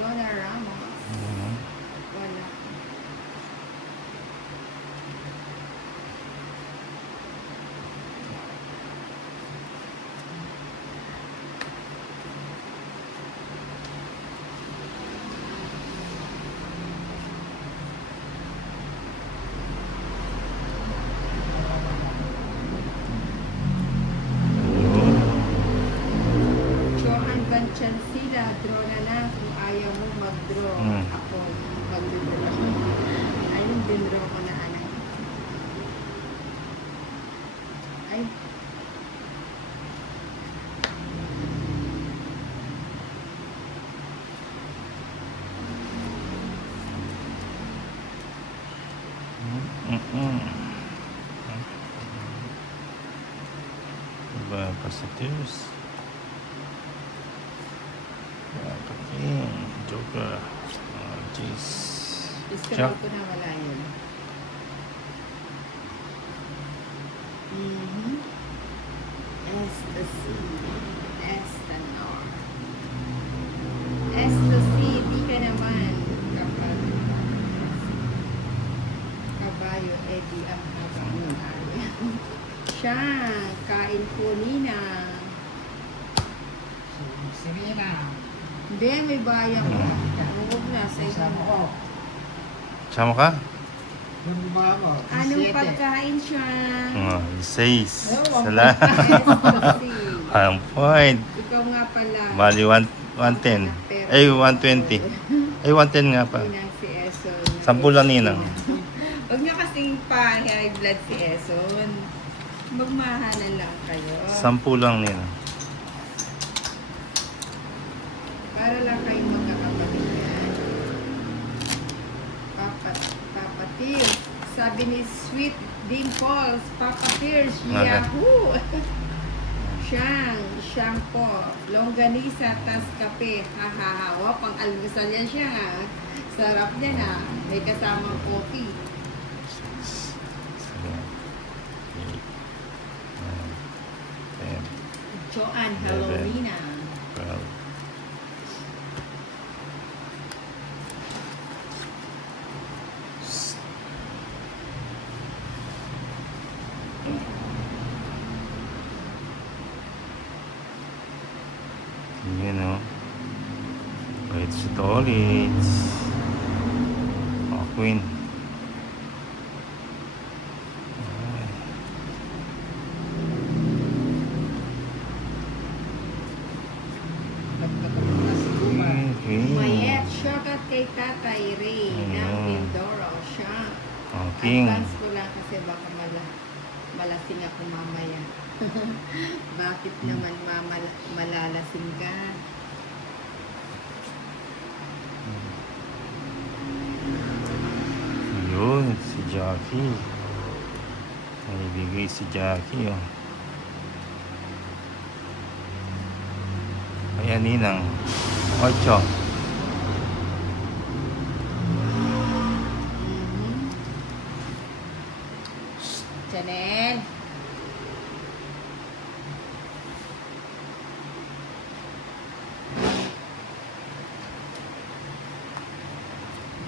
Jonah Ramos. Wala. Johan Banchansila, draw na lang kung ayaw mo mag-draw. Ako, mag-draw. Ayun, din-draw ko na anak. Ay. Diba, Pasateurs? King, Joker, Jace. Discount ko na wala yun. S to C. S to N. S to C. Di ka naman. Kabayo, Eddie, ang habang ng araw. Siya, kain po Nina. Serena. Hindi, may bayan ko. Huwag na sa Sama ko. Sama ka? Doon ba ako? Anong 17. pagkain siya? 6. Oh, Sala. S to C. 1 point. Ikaw nga pala. Bali 110. Ay, 120. Ay, 110 nga pa. Ninang si Eson. 10 lang ninang. Huwag niyo kasing pa-high blood si Eson. Magmahalan lang kayo. 10 lang nila. Para lang kayong magkakapatid yan. Papa Tears. Sabi ni Sweet Dimples, Papa Tears, Yahoo! Siyang po. Longganisa, tas kape. Hahahawa, pang almusal yan siya ha. Sarap niya na. May kasamang coffee. 10, Joanne, hello 11. Nina. 12. Yan o. Wait, storage. Queen. Nagkataon si Kuma. Queen. Mayet, shoutout kay Tatay Ray ng Ayun. Mindoro. Siya. King. Advance ko lang kasi baka malasing ako mamaya. Bakit naman malalasing ka? Yun, si Jackie. May bigay si Jackie, oh. Ayan, ninang. 8. Chanel.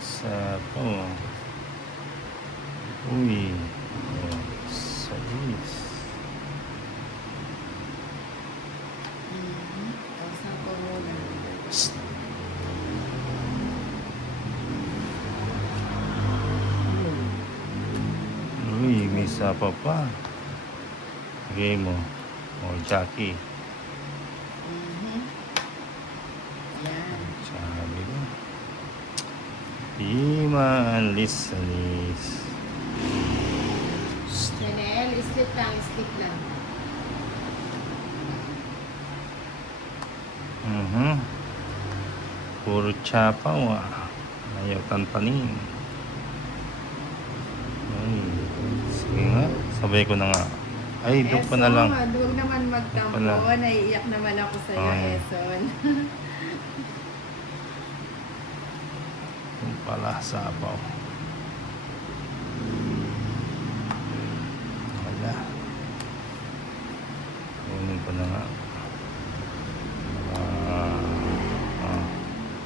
Sa po. Uy. Ayan, sa is. O, saan ko muna? Uy, may sapa pa. Sige mo. O, Jackie. Yan. Sabi ko. Di man lisanis. Chanel, sleep lang, sleep lang. Puro chapaw, ah. Ayaw tantanin. Ay, sige nga. Sabay ko na nga. Ay, doon pa na lang. Huwag naman magtampo. Wala. Naiiyak naman ako sa iyo, Oo. Eson. Doon pala, sabaw. Wala. Kunin ko na nga.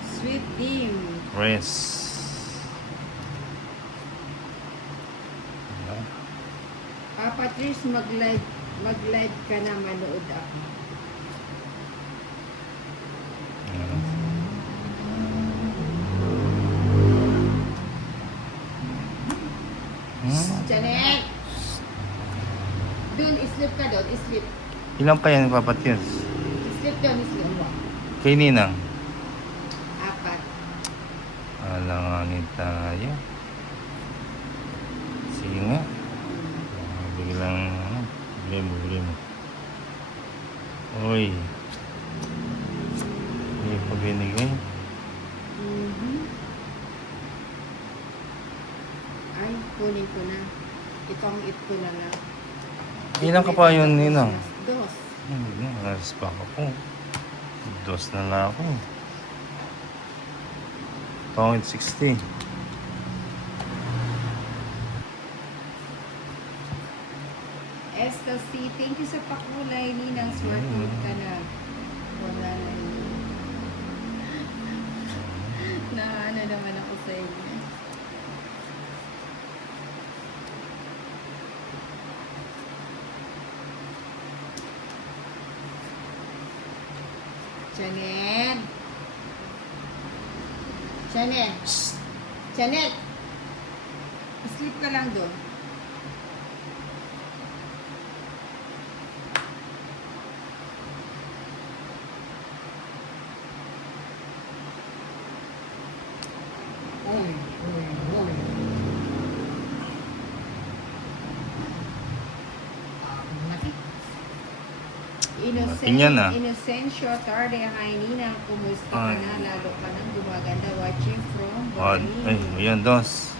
Sweet team. Rest. Wala. Papa Tris, mag-live ka na, manood ako. Wala. Janet! Dun, sleep ka doon, sleep. Ilan pa yan, Papa Tears? Sleep doon, sleep. Kay Ninang. 4. Alanganin tayo. Sige nga. Biglang, bili mo. Uy. Hindi pa binigay. Ay, kunin ko na. Itong ko na lang. Ilan ka pa yun, Ninang? 2. Alas pa ako. 2 na lang ako. Tawid 60. Esther C, thank you sa pakulay. Ninang, smartphone ka na. Wala na yun. Naano naman ako sa inyo. Janet! Janet! Janet! Sleep ka lang doon. Holy. Laki. Tingnan na. Inocencio Tarde, hi Nina, kumusta ka Ay. na? Lalo ka nang gumaganda watching from Oh, Bali. ay, ayan, 2.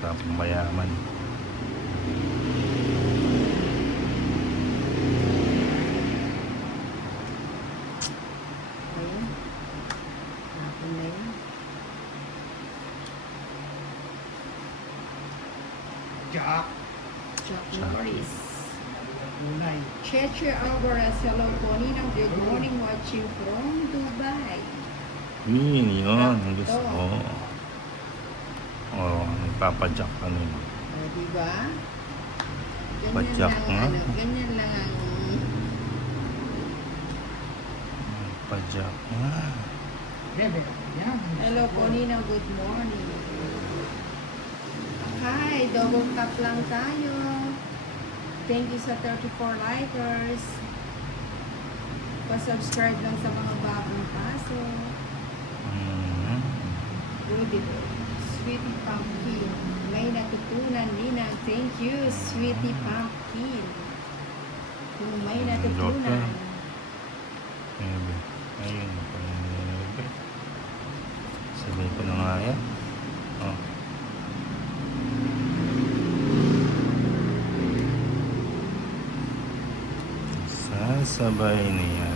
Tapos mayaman. Ayun. Hapon na yun. Jack. Chuck Chuck. Norris. Unay. Cheche Alvarez, hello po Ninang, good morning, watching from Dubai. Yun. Ang gusto ko. Oh, nagpapadyak ka nun. O, diba? Ganyan Padyak lang, nga. ganyan lang ang Padyak nga. Bebe. Yan. hello po Ninang, good morning. Hi, double tap lang tayo. Thank you sa 34 likers. Pa-subscribe lang sa mga bagong paso. Mm. Good. Sweetie Pumpkin. May natutunan Nina. Thank you, Sweetie Pumpkin. Kung may natutunan. Ebe. Ayun. Ebe. Sabihin ko na nga yan. Oh. Sasabay niya.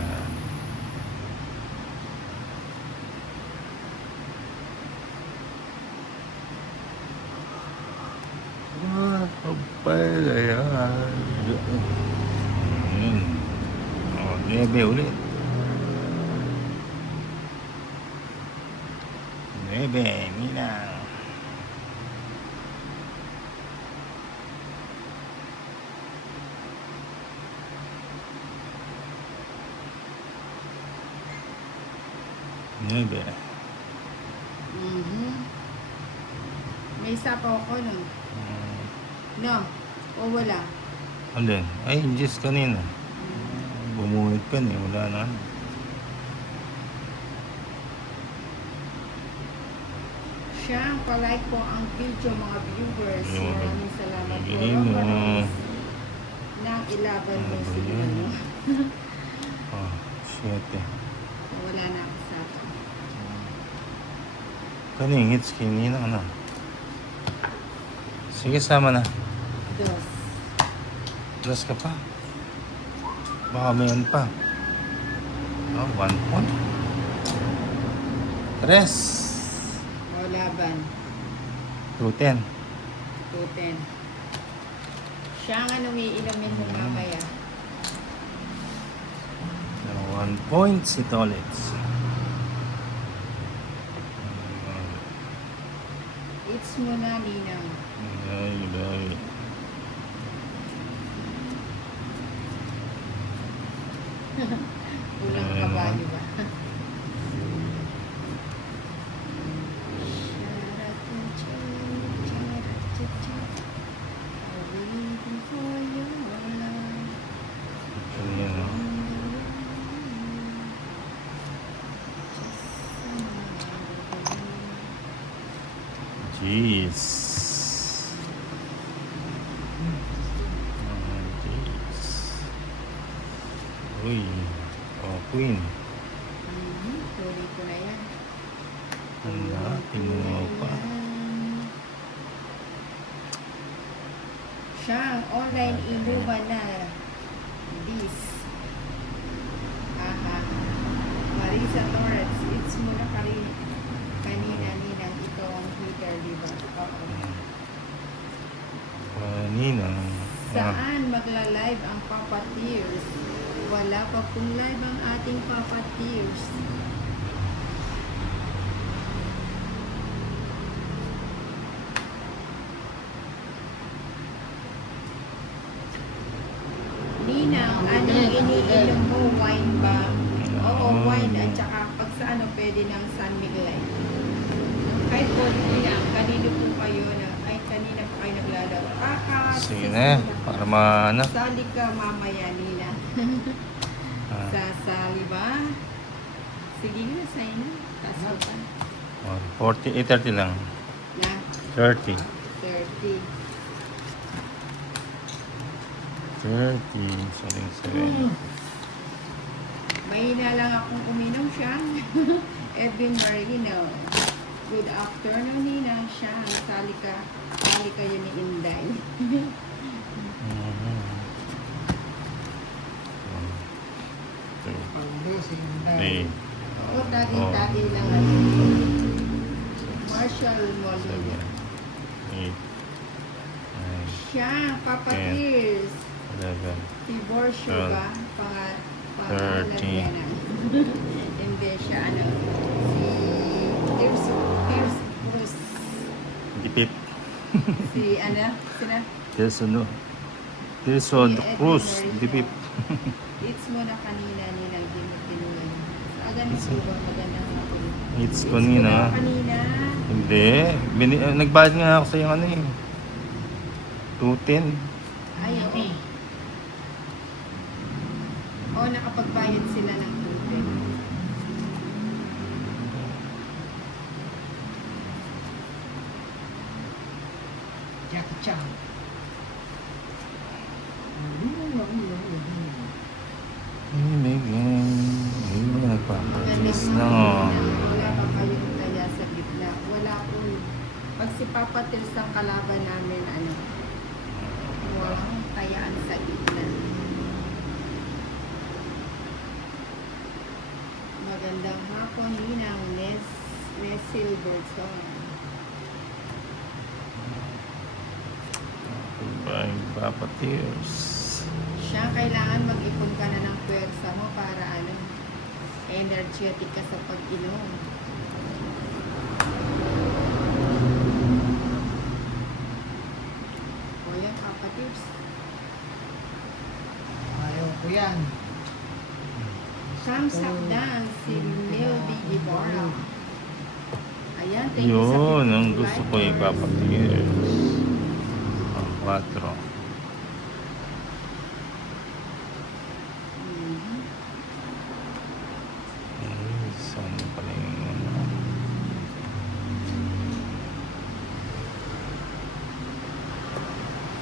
Kapal na yan. Oh, Ebe ulit. Ebe, Ninang. Ebe. May isa pa ako nun. No. O wala. Alin? Ay, just kanina. Bumuhit ka niya. Wala na. Siya ang palike po ang video mga viewers. Yung mga- Maraming salamat po. Bigay mo. Nang ilaban mo Ano ba si yan? ano. Oh, 7. Wala na ako sa akin. Kaning hits kanina ano. Sige, sama na. Dos. Plus ka pa. Baka mayan pa. Oh, 1 point. 3. O laban. 210. 210. Siya ang anong iinumin mo mamaya. 1 point si Tolets. It's mo na, Ninang. Ay, ay. Ulang Ayan, kabayo ba? Waiting for your love. Ayan, oh. Jeez. Ah, jeez. Uy. Oh, Queen. Sorry ko na yan. Hala, pinuha pa. Siya, online inuba na. This. Aha. Marisa Torres, it's mo na kanina, Ninang, ikaw ang hitter, di ba? Oo. Kanina. Saan magla-live ang Papa Tears? Wala pa pong live ang ating Papa Tears. Ninang, anong iniinom mo? Wine ba? Oo, wine at saka pag sa ano pwede ng San Miguel. Kahit po Ninang, kanino po kayo na, ay kanina po kayo naglalaro. Sige na, para maano. Sali ka mamaya, Nina. Ah, Sasali ba? Sige na, sa'yo na. Taas mo pa. 40, 30 lang. Na, 30. 30. 30. Saling 7. Mahina lang akong uminom siya. Edwin Marino. Good afternoon, Nina. Siya, sali kayo ni Inday. Paulo, si Inday. 3. Oo, dati lang. Marshall Molina. 8. Siya, Papa Ten. Tears. 11. Divorcio ba? Pangalan 30. yan. Hindi siya, ano, si Tears Cruz. Dipit. Si, ano, sina? Tilson. Tilson Cruz. Dipit. It's mo na kanina nilang tinuloy. So, ganun po ba? Magandang hapon. It's Mo kanina. na kanina. Hindi. Nagbayad nga ako sa iyo ano eh. 210. Ay, oo. Oo, nakapagbayad sila ng tubig. Jackie Chan. Ibigay. Ayun na Magandang nagpapatis hapon. na. Wala pa kayong taya sa gitna. Wala po. Pag si Papa Tils ang kalaban namin, ano, walang tayaan sa gitna. Magandang hapon, Ninang Nes Silverson. Bye, Papa Tears. Siya, kailangan mag-ipon ka na ng pwersa mo para ano, energetic ka sa pag-inom. O yan, Papa Tips. Ayaw ko yan. Sam Sakdan, si Melody Ibarra. Ayan, thank you sa Yun, ang 50 gusto ko likers. Papa Tears. Ang 4. Mhm. Ay, saan pala yung ano?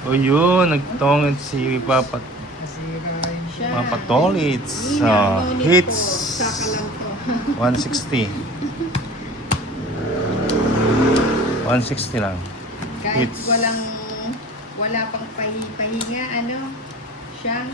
O yun, nagtongit si Papa Nasira yung Siya. Papa Tolits. Nina, no need Hits. po. Saka lang to. 160. 160 lang. Kahit Hits. wala pang pahinga, ano, siya,